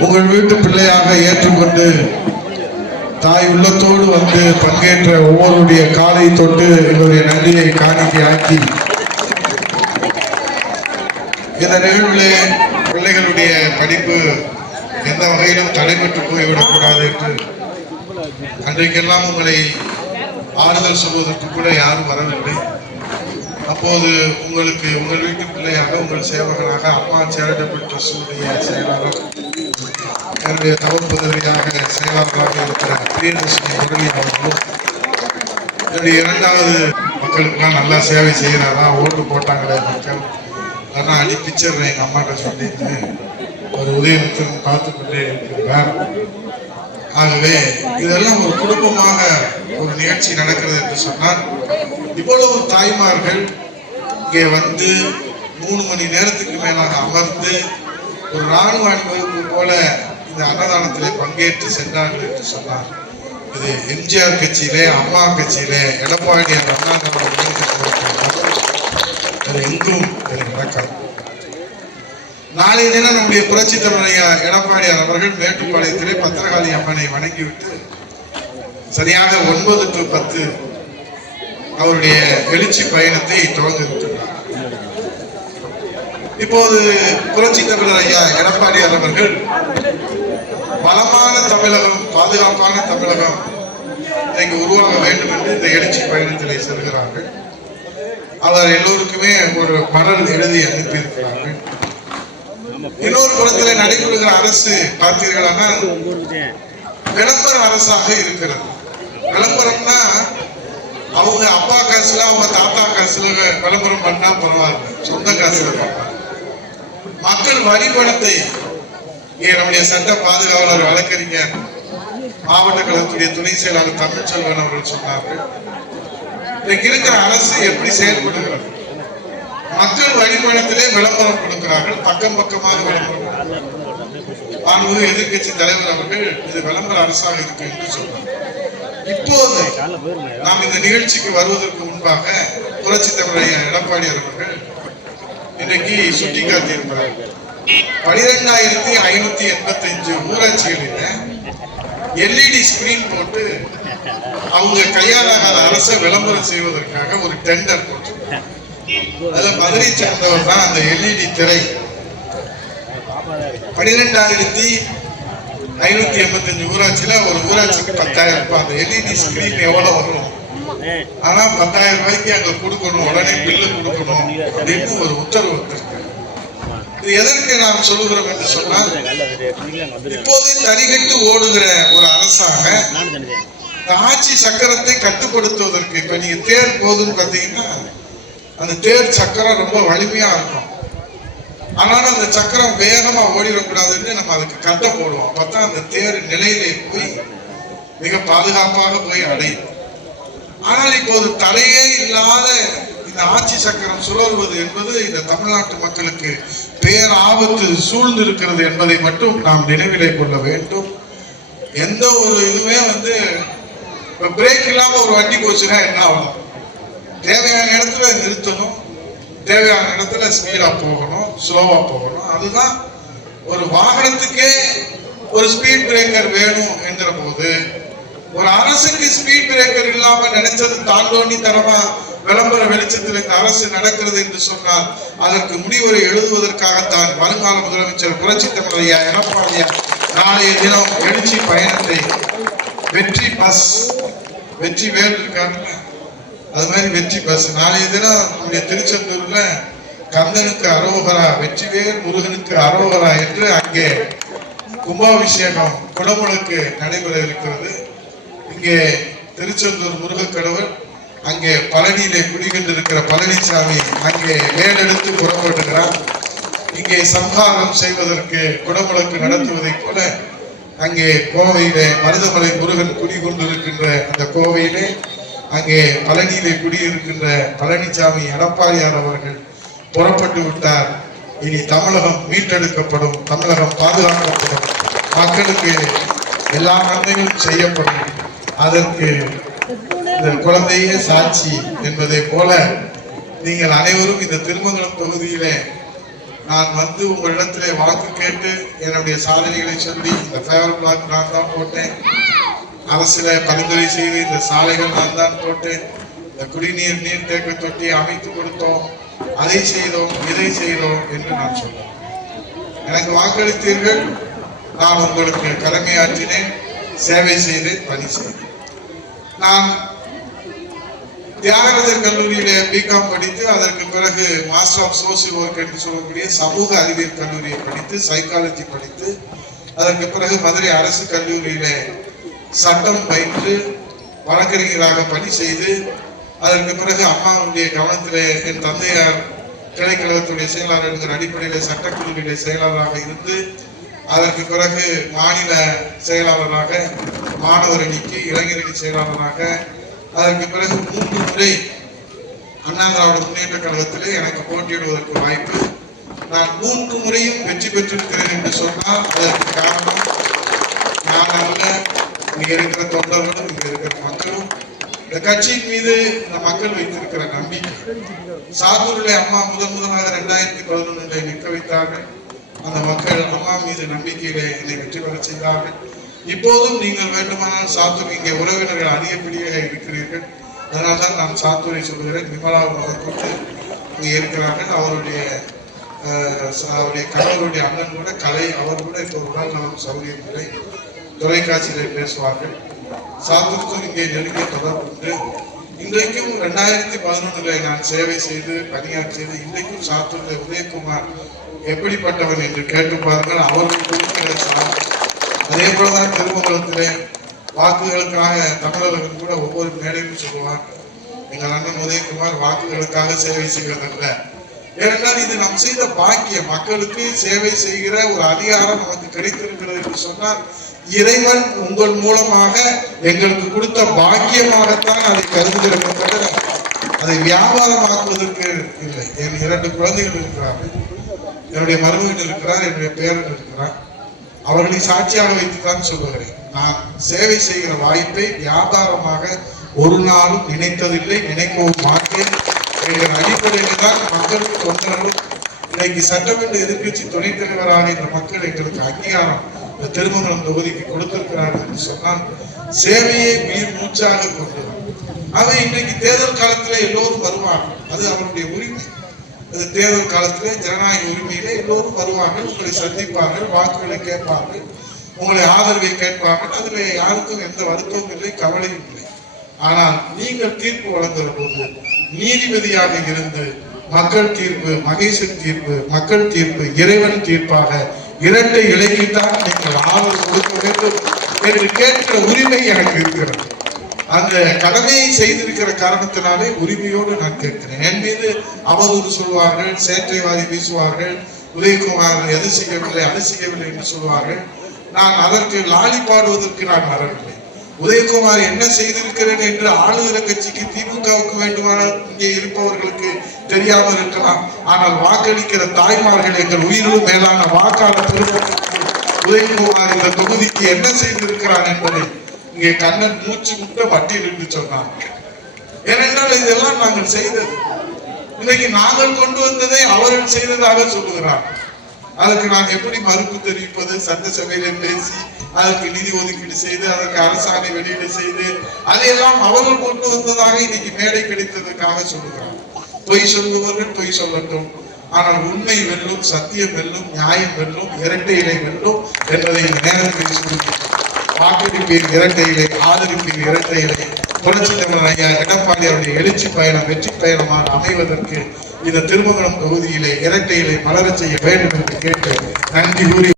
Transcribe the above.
உங்கள் வீட்டு பிள்ளையாக ஏற்றுக்கொண்டு தாய் உள்ளத்தோடு வந்து பங்கேற்ற ஒவ்வொருடைய காலை தொட்டு எங்களுடைய நன்றியை காணிக்கை ஆக்கி இந்த நிகழ்விலே பிள்ளைகளுடைய படிப்பு எந்த வகையிலும் தடைபட்டு போய்விடக்கூடாது என்று அன்றைக்கெல்லாம் உங்களை ஆறுதல் சொல்வதற்கு கூட யாரும் வரவில்லை. அப்போது உங்களுக்கு உங்கள் வீட்டு பிள்ளையாக உங்கள் சேவகனாக அம்மா சேரிட்டபிள் ட்ரஸ்டுடைய செயலாளர் என்னுடைய தவற்புதவியாக செயலாளராக இருக்கிற பிரியதர்ஷினி முரளி அவர்களும் என்னுடைய இரண்டாவது மக்களுக்கெல்லாம் நல்லா சேவை செய்கிறாரா ஓட்டு போட்டாங்களே மக்கள். அதெல்லாம் அனுப்பிச்சிடுறேன் எங்கள் அம்மாட்ட சொல்லிட்டு ஒரு உதயமித்திரன் பார்த்து கொண்டே இருக்கிறார். ஆகவே இதெல்லாம் ஒரு குடும்பமாக ஒரு நிகழ்ச்சி நடக்கிறது என்று சொன்னால் இவ்வளவு தாய்மார்கள் இங்கே வந்து மூணு மணி நேரத்துக்கு மேலாக அமர்ந்து ஒரு ராணுவ அணிவகுப்பு போல இந்த அன்னதானத்திலே பங்கேற்று சென்றார்கள் என்று சொன்னார். இது எம்ஜிஆர் கட்சியிலே அம்மா கட்சியிலே எடப்பாடி அந்த எங்கும் இது நாளைய தினம் நம்முடைய புரட்சி தலைவரையா எடப்பாடியார் அவர்கள் மேட்டுப்பாளையத்திலே பத்திரகாளி அம்மனை வணங்கிவிட்டு சரியாக ஒன்பது டு பத்து அவருடைய எழுச்சி பயணத்தை துவங்கிவிட்டுள்ளார் இப்போது புரட்சி தமிழர் ஐயா எடப்பாடியார் அவர்கள் பலமான தமிழகம் பாதுகாப்பான தமிழகம் இன்றைக்கு உருவாக வேண்டும் என்று இந்த எழுச்சி பயணத்திலே செல்கிறார்கள். அவர் எல்லோருக்குமே ஒரு மடல் எழுதி அனுப்பியிருக்கிறார்கள். இன்னொரு புறத்தில் நடைபெறுகிற அரசு பார்த்தீர்களானால் விளம்பர அரசாக இருக்கிறது. விளம்பரம்னா அவங்க அப்பா காசுல அவங்க தாத்தா காசுல விளம்பரம் பண்ணா பரவாயில்ல. சொந்த காசுல பண்ணலாம் மக்கள் வரி பணத்தை இங்கே நம்முடைய சட்ட பாதுகாவலர் வழக்கறிஞர் மாவட்ட கழகத்துடைய துணை செயலாளர் தமிழ்ச்செல்வன் அவர்கள் சொன்னார்கள். இன்றைக்கு இருக்கிற அரசு எப்படி செயல்படுகிறது? மக்கள் வழிபாடத்திலே விளம்பரம் கொடுக்கிறார்கள் பக்கம் பக்கமாக விளம்பரம். மாண்புமிகு எதிர்க்கட்சி தலைவர் அவர்கள் இது விளம்பர அரசாக இருக்கு என்று சொன்னார். இப்போது நாம் இந்த நிகழ்ச்சிக்கு வருவதற்கு முன்பாக புரட்சி தமிழைய எடப்பாடி அவர்கள் இன்றைக்கு சுட்டிக்காட்டியிருக்கிறார்கள் பனிரெண்டாயிரத்தி ஐநூத்தி எண்பத்தி அஞ்சு ஊராட்சிகளில் எல்இடி ஸ்கிரீன் போட்டு அவங்க கையாளாகாத அரசை விளம்பரம் செய்வதற்காக ஒரு டெண்டர் போட்டு. அதுல மதுரை சேர்ந்தவர் தான் அந்த எல்இடி திரை. பன்னிரெண்டாயிரத்தி ஐநூத்தி எண்பத்தஞ்சு ஊராட்சியில ஒரு ஊராட்சிக்கு பத்தாயிரம் ரூபாய். அந்த எல்இடி ஸ்கிரீன் எவ்வளவு வரும்? ஆனா பத்தாயிரம் ரூபாய்க்கு அங்க கொடுக்கணும். உடனே பில்லு கொடுக்கணும். அப்படின்னு ஒரு உத்தரவு இது எதற்கு நாம் சொல்லுகிறோம் என்று சொன்னால் இப்போது தரிகட்டு ஓடுகிற ஒரு அரசாக ஆட்சி சக்கரத்தை கட்டுப்படுத்துவதற்கு இப்ப நீங்க தேர் போகுதுன்னு பாத்தீங்கன்னா அந்த தேர் சக்கரம் ரொம்ப வலிமையா இருக்கும். ஆனாலும் அந்த சக்கரம் வேகமா ஓடிடக்கூடாதுன்னு நம்ம அதுக்கு கட்டை போடுவோம். அப்பதான் அந்த தேர் நிலையிலே போய் மிக பாதுகாப்பாக போய் அடையும். ஆனால் இப்போது தலையே இல்லாத இந்த ஆட்சி சக்கரம் சுழல்வது என்பது இந்த தமிழ்நாட்டு மக்களுக்கு பேர் ஆபத்து சூழ்ந்து இருக்கிறது என்பதை மட்டும் நாம் நினைவிலை கொள்ள வேண்டும். எந்த ஒரு இதுவுமே வந்து இப்போ பிரேக் இல்லாமல் ஒரு வண்டி போச்சுன்னா என்ன ஆகும்? தேவையான இடத்துல நிறுத்தணும். தேவையான இடத்துல ஸ்பீடாக போகணும் ஸ்லோவாக போகணும். அதுதான் ஒரு வாகனத்துக்கே ஒரு ஸ்பீட் பிரேக்கர் வேணும் என்கிற போது ஒரு அரசுக்கு ஸ்பீட் பிரேக்கர் இல்லாமல் நினைச்சது தாண்டோண்டி தரமா விளம்பர வெளிச்சத்தில் இந்த அரசு நடக்கிறது என்று சொன்னால் அதற்கு முடிவுரை எழுதுவதற்காகத்தான் வருங்கால முதலமைச்சர் புரட்சி தமிழையா எடப்பாடியா நாளைய தினம் எழுச்சி பயணத்தை வெற்றி பஸ் வெற்றி வேல் இருக்காங்க. அது மாதிரி வெற்றி பஸ். நாளைய தினம் நம்முடைய திருச்செந்தூர்ல கந்தனுக்கு அரோகரா வெற்றிவேல் முருகனுக்கு அரோகரா என்று அங்கே கும்பாபிஷேகம் குடமுழுக்கு நடைபெற இருக்கிறது. இங்கே திருச்செந்தூர் முருகக்கடவுள் அங்கே பழனியிலே குடிகொண்டிருக்கிற பழனிசாமி அங்கே மேலெடுத்து புறப்படுகிறார். இங்கே சம்ஹாரம் செய்வதற்கு குடமுழக்கு நடத்துவதைப் போல அங்கே கோவையிலே மருதமலை முருகன் குடிகொண்டிருக்கின்ற அந்த கோவையிலே அங்கே பழனியிலே குடியிருக்கின்ற பழனிசாமி எடப்பாடியார் அவர்கள் புறப்பட்டு விட்டார். இனி தமிழகம் மீட்டெடுக்கப்படும். தமிழகம் பாதுகாக்கப்படும். மக்களுக்கு எல்லா நன்மைகளும் செய்யப்படும். அதற்கு குழந்தையே சாட்சி என்பதை போல நீங்கள் அனைவரும் இந்த திருமங்கலம் தொகுதியிலே நான் வந்து உங்களிடத்திலே வாக்கு கேட்டு என்னுடைய சாதனைகளை சொல்லி இந்த ஃபேவர் பிளாக் நான் தான் போட்டேன். அரசில் பரிந்துரை செய்து இந்த சாலைகள் நான் தான் போட்டேன். இந்த குடிநீர் நீர்த்தேக்க தொட்டி அமைத்து கொடுத்தோம். அதை செய்தோம் இதை செய்தோம் என்று நான் சொன்னேன். எனக்கு வாக்களித்தீர்கள். நான் உங்களுக்கு கடமையாற்றினேன். சேவை செய்து பணி செய்தேன். நான் தியாகராஜர் கல்லூரியில பிகாம் படித்து அதற்கு பிறகு மாஸ்டர் ஆஃப் சோசியல் ஒர்க் என்று சொல்லக்கூடிய சமூக அறிவியல் கல்லூரியை படித்து சைக்காலஜி படித்து அதற்கு பிறகு மதுரை அரசு கல்லூரியில சட்டம் பயின்று வழக்கறிஞராக பணி செய்து அதற்கு பிறகு அம்மாவுடைய கவனத்தில் என் தந்தையார் கிளைக்கழகத்துடைய செயலாளர் என்கிற அடிப்படையில் சட்டக்குழுவினுடைய செயலாளராக இருந்து அதற்கு பிறகு மாநில செயலாளராக மாணவர் அணிக்கு இளைஞரணி செயலாளராக அதற்கு பிறகு மூன்று முறை அண்ணா திராவிட முன்னேற்ற கழகத்திலே எனக்கு போட்டியிடுவதற்கு வாய்ப்பு. நான் மூன்று முறையும் வெற்றி பெற்றிருக்கிறேன் என்று சொன்னால் அதற்கு காரணம் நான் அல்ல. இங்கே இருக்கிற தொண்டர்களும் இங்கே இருக்கிற மக்களும் இந்த கட்சியின் மீது இந்த மக்கள் வைத்திருக்கிற நம்பிக்கை. சாத்தூரிலே அம்மா முதன் முதலாக ரெண்டாயிரத்தி பதினொன்றிலே நிற்க வைத்தார்கள். அந்த மக்கள் அம்மா மீது நம்பிக்கையிலே என்னை வெற்றி பெற செய்தார்கள். இப்போதும் நீங்கள் வேண்டுமானால் சாத்தூர் இங்கே உறவினர்கள் அதிகப்படியாக இருக்கிறீர்கள். அதனால்தான் நான் சாத்தூரை சொல்கிறேன். விமலா முதற்கொண்டு இங்கே இருக்கிறார்கள். அவருடைய அவருடைய கணவருடைய அண்ணன் கூட கலை அவர் கூட இப்போ உடல் நலம் சௌகரியம் இல்லை. தொலைக்காட்சியில் பேசுவார்கள். சாத்தூருக்கும் இங்கே நெருங்கிய தொடர்பு உண்டு. இன்றைக்கும் ரெண்டாயிரத்தி பதினொன்றுல நான் சேவை செய்து பணியாற்றியது இன்றைக்கும் சாத்தூரில் உதயகுமார் எப்படிப்பட்டவன் என்று கேட்டு பாருங்கள். அவருக்கு கொடுக்கிற சார் அதே போலதான் திருமங்கலத்திலே வாக்குகளுக்காக தமிழர்கள் கூட ஒவ்வொரு மேடையும் சொல்லுவாங்க எங்கள் அண்ணன் உதயகுமார் வாக்குகளுக்காக சேவை செய்வதல்ல. ஏனென்றால் இது நாம் செய்த பாக்கியம் மக்களுக்கு சேவை செய்கிற ஒரு அதிகாரம் நமக்கு கிடைத்திருக்கிறது என்று சொன்னால் இறைவன் உங்கள் மூலமாக எங்களுக்கு கொடுத்த பாக்கியமாகத்தான் அதை கருதுகிறோமே தவிர அதை வியாபாரமாக்குவதற்கு இல்லை. என் இரண்டு குழந்தைகள் இருக்கிறார்கள். என்னுடைய மருமகன் இருக்கிறார் என்னுடைய பேரன் இருக்கிறார். அவர்களை சாட்சியாக வைத்துத்தான் சொல்லுகிறேன். நான் சேவை செய்கிற வாய்ப்பை வியாபாரமாக ஒரு நாளும் நினைத்ததில்லை நினைக்கவும் மாட்டேன் என்கிற அடிப்படையில் தான் மக்களுக்கு தொண்டர்களும் இன்னைக்கு சட்டமன்ற எதிர்கட்சி துணைத் தலைவராக இந்த மக்கள் எங்களுக்கு அங்கீகாரம் இந்த திருமணம் தொகுதிக்கு கொடுத்திருக்கிறார்கள் என்று சொன்னால் சேவையை உயிர் மூச்சாக கொண்டு அதை இன்னைக்கு தேர்தல் காலத்தில் எல்லோரும் வருவார்கள். அது அவருடைய உரிமை. அது தேர்தல் காலத்திலே ஜனநாயக உரிமையிலே எல்லோரும் வருவார்கள் உங்களை சந்திப்பார்கள் வாக்குகளை கேட்பார்கள் உங்களை ஆதரவை கேட்பார்கள். அதில் யாருக்கும் எந்த வருத்தமும் இல்லை கவலையும் இல்லை. ஆனால் நீங்கள் தீர்ப்பு வழங்குகிற போது நீதிபதியாக இருந்து மக்கள் தீர்ப்பு மகேசன் தீர்ப்பு மக்கள் தீர்ப்பு இறைவன் தீர்ப்பாக இரட்டை இலைக்குத்தான் நீங்கள் ஆதரவு கொடுக்க வேண்டும் என்று கேட்கிற உரிமை எனக்கு இருக்கிறது. அந்த கடமையை செய்திருக்கிற காரணத்தினாலே உரிமையோடு நான் கேட்கிறேன். என் மீது அவதூறு சொல்வார்கள் சேற்றைவாதி வீசுவார்கள் உதயகுமார் எது செய்யவில்லை அது செய்யவில்லை என்று சொல்வார்கள். நான் அதற்கு லாலி பாடுவதற்கு நான் வரவில்லை. உதயகுமார் என்ன செய்திருக்கிறேன் என்று ஆளுகிற கட்சிக்கு திமுகவுக்கு வேண்டுமானால் இங்கே இருப்பவர்களுக்கு தெரியாமல் இருக்கலாம். ஆனால் வாக்களிக்கிற தாய்மார்கள் எங்கள் உயிரிலும் மேலான வாக்காளர் உதயகுமார் இந்த தொகுதிக்கு என்ன செய்திருக்கிறார் என்பதை இங்கே கண்ணன் மூச்சு முட்ட பட்டியலிட்டு சொன்னாங்க ஏனென்றால் இதெல்லாம் நாங்கள் செய்தது. இன்னைக்கு நாங்கள் கொண்டு வந்ததை அவர்கள் செய்ததாக சொல்லுகிறார். அதற்கு நான் எப்படி மறுப்பு தெரிவிப்பது? சட்டசபையில பேசி அதற்கு நிதி ஒதுக்கீடு செய்து அதற்கு அரசாணை வெளியீடு செய்து அதையெல்லாம் அவர்கள் கொண்டு வந்ததாக இன்னைக்கு மேடை கிடைத்ததற்காக சொல்லுகிறார். பொய் சொல்லுபவர்கள் பொய் சொல்லட்டும். ஆனால் உண்மை வெல்லும் சத்தியம் வெல்லும் நியாயம் வெல்லும் இரட்டை இலை வெல்லும் என்பதை இந்த நேரத்தில் சொல்லி வாக்களிப்பீர் இரட்டையிலே ஆதரிப்பீர் இரட்டையிலே. இலை புரட்சி தலைவர் ஐயா எடப்பாடி அவருடைய எழுச்சி பயணம் வெற்றி பயணமாக அமைவதற்கு இந்த திருமங்கலம் தொகுதியிலே இரட்டையிலே மலரச் செய்ய வேண்டும் என்று கேட்டு நன்றி கூறி